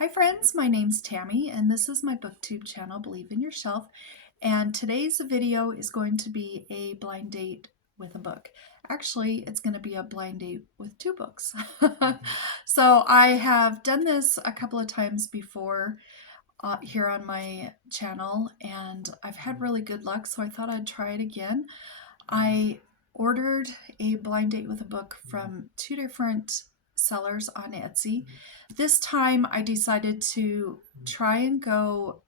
Hi friends, my name's Tammy and this is my booktube channel, Believe in Yourself. And today's video is going to be a blind date with a book. Actually, it's going to be a blind date with two books. So I have done this a couple of times before here on my channel and I've had really good luck, so I thought I'd try it again. I ordered a blind date with a book from two different sellers on Etsy. This time I decided to try and go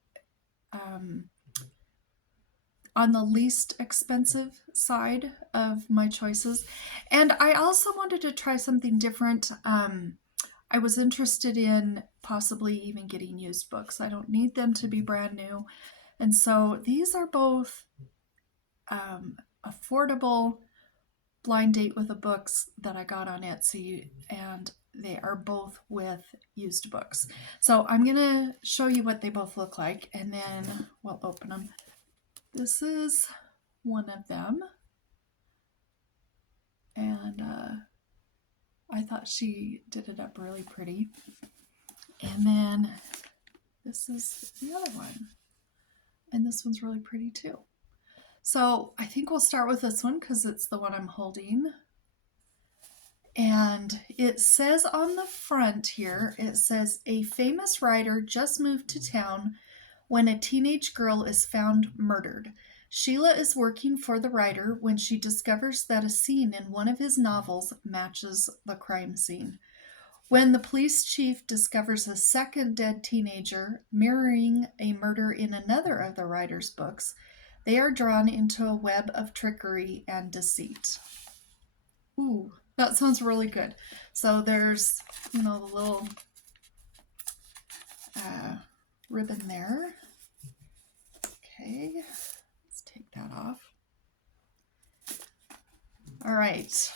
on the least expensive side of my choices. And I also wanted to try something different. I was interested in possibly even getting used books. I don't need them to be brand new. And so these are both affordable blind date with the books that I got on Etsy, and they are both with used books. So I'm gonna show you what they both look like and then we'll open them. This is one of them, and I thought she did it up really pretty. And then this is the other one, and this one's really pretty too. So I think we'll start with this one because it's the one I'm holding. And it says on the front here, it says, a famous writer just moved to town when a teenage girl is found murdered. Sheila is working for the writer when she discovers that a scene in one of his novels matches the crime scene. When the police chief discovers a second dead teenager mirroring a murder in another of the writer's books, they are drawn into a web of trickery and deceit. Ooh, that sounds really good. So there's, the little ribbon there. Okay, let's take that off. All right,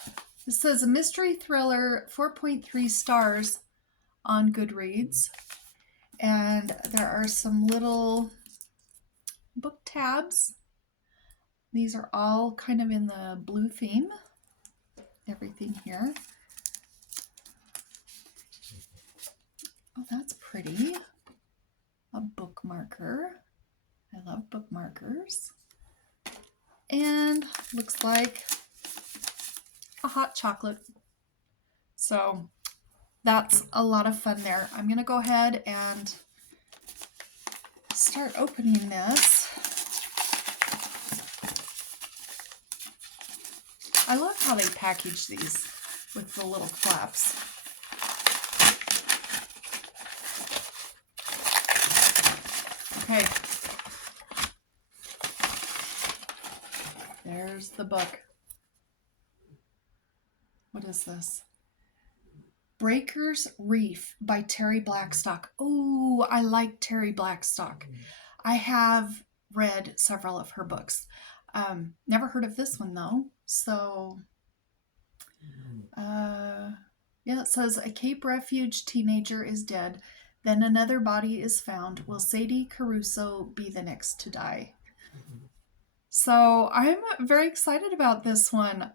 this says a mystery thriller, 4.3 stars on Goodreads. And there are some little book tabs. These are all kind of in the blue theme. Everything here. Oh, that's pretty. A bookmarker. I love bookmarkers. And looks like a hot chocolate. So that's a lot of fun there. I'm going to go ahead and start opening this. I love how they package these with the little flaps. Okay. There's the book. What is this? Breaker's Reef by Terri Blackstock. Oh, I like Terri Blackstock. I have read several of her books. Never heard of this one though. So, yeah, it says a Cape Refuge teenager is dead. Then another body is found. Will Sadie Caruso be the next to die? So I'm very excited about this one.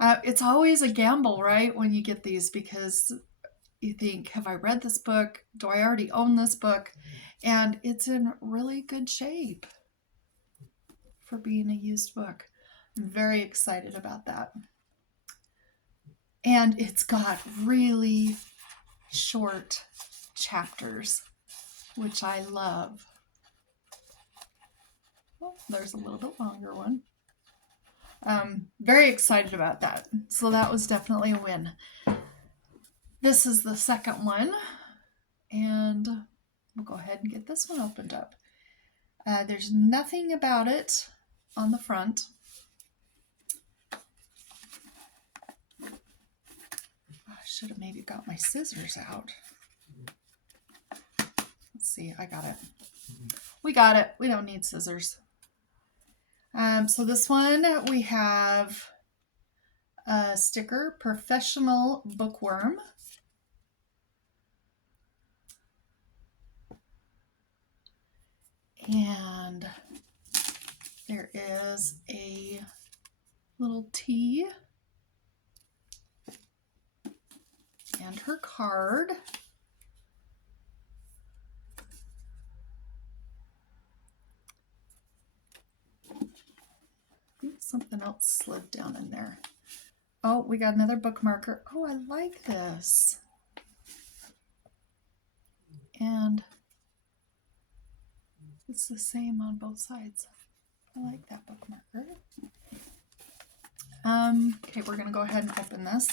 It's always a gamble, right, when you get these, because you think, have I read this book? Do I already own this book? And it's in really good shape for being a used book. I'm very excited about that. And it's got really short chapters, which I love. Oh, there's a little bit longer one. Very excited about that. So that was definitely a win. This is the second one, and we'll go ahead and get this one opened up. There's nothing about it on the front. I should have maybe got my scissors out. Let's see, I got it. We got it. We don't need scissors. So this one, we have a sticker, Professional Bookworm. And there is a little T and her card. Something else slid down in there. Oh, we got another bookmarker. Oh, I like this. And it's the same on both sides. I like that bookmarker. Okay, we're going to go ahead and open this.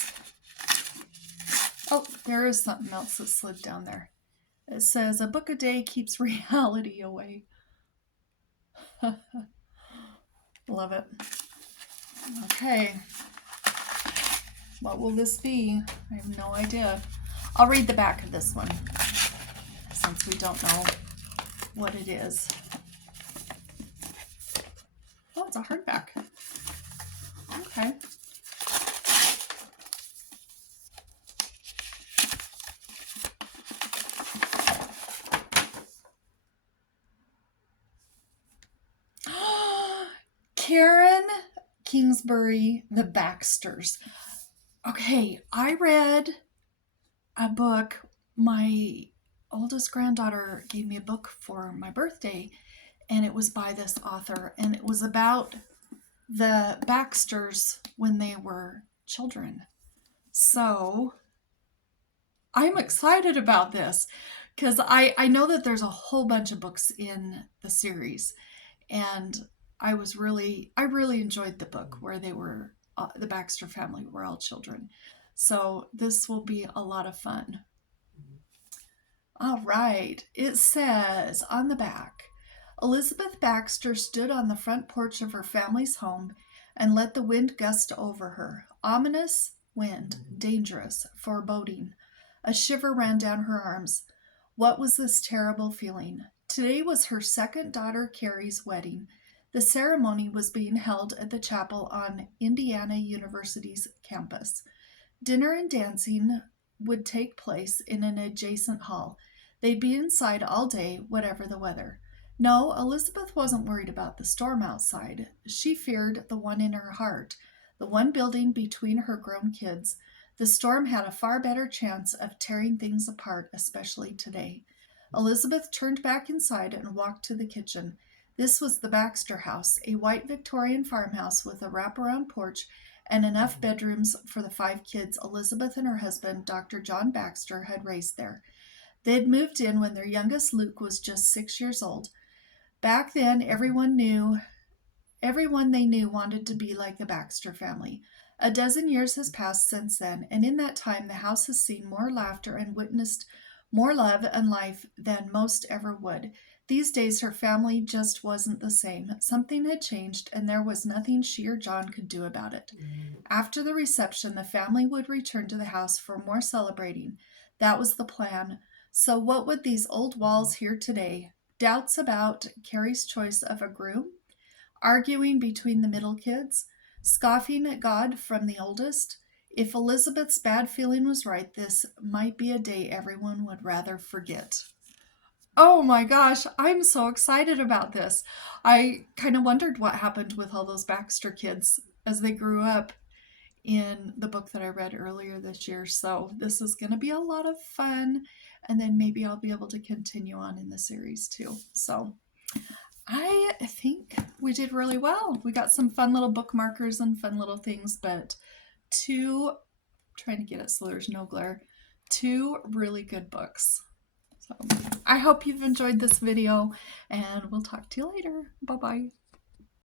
Oh, there is something else that slid down there. It says, a book a day keeps reality away. Love it. Okay. What will this be? I have no idea. I'll read the back of this one, since we don't know what it is. Oh, it's a hardback. Okay. Karen Kingsbury, The Baxters. Okay, I read a book. My oldest granddaughter gave me a book for my birthday, and it was by this author, and it was about the Baxters when they were children. So I'm excited about this because I know that there's a whole bunch of books in the series, and I really enjoyed the book where they were, the Baxter family were all children. So this will be a lot of fun. All right, it says on the back, Elizabeth Baxter stood on the front porch of her family's home and let the wind gust over her. Ominous wind, dangerous, foreboding. A shiver ran down her arms. What was this terrible feeling? Today was her second daughter Carrie's wedding. The ceremony was being held at the chapel on Indiana University's campus. Dinner and dancing would take place in an adjacent hall. They'd be inside all day, whatever the weather. No, Elizabeth wasn't worried about the storm outside. She feared the one in her heart, the one building between her grown kids. The storm had a far better chance of tearing things apart, especially today. Elizabeth turned back inside and walked to the kitchen. This was the Baxter house, a white Victorian farmhouse with a wraparound porch and enough bedrooms for the 5 kids Elizabeth and her husband, Dr. John Baxter, had raised there. They had moved in when their youngest Luke was just 6 years old. Back then, everyone they knew wanted to be like the Baxter family. A dozen years has passed since then, and in that time the house has seen more laughter and witnessed more love and life than most ever would. These days her family just wasn't the same. Something had changed, and there was nothing she or John could do about it. After the reception, the family would return to the house for more celebrating. That was the plan. So what would these old walls hear today? Doubts about Carrie's choice of a groom? Arguing between the middle kids? Scoffing at God from the oldest? If Elizabeth's bad feeling was right, this might be a day everyone would rather forget. Oh my gosh, I'm so excited about this. I kind of wondered what happened with all those Baxter kids as they grew up in the book that I read earlier this year. So this is going to be a lot of fun. And then maybe I'll be able to continue on in the series too. So I think we did really well. We got some fun little bookmarkers and fun little things, but trying to get it so there's no glare, 2 really good books. So I hope you've enjoyed this video, and we'll talk to you later. Bye-bye.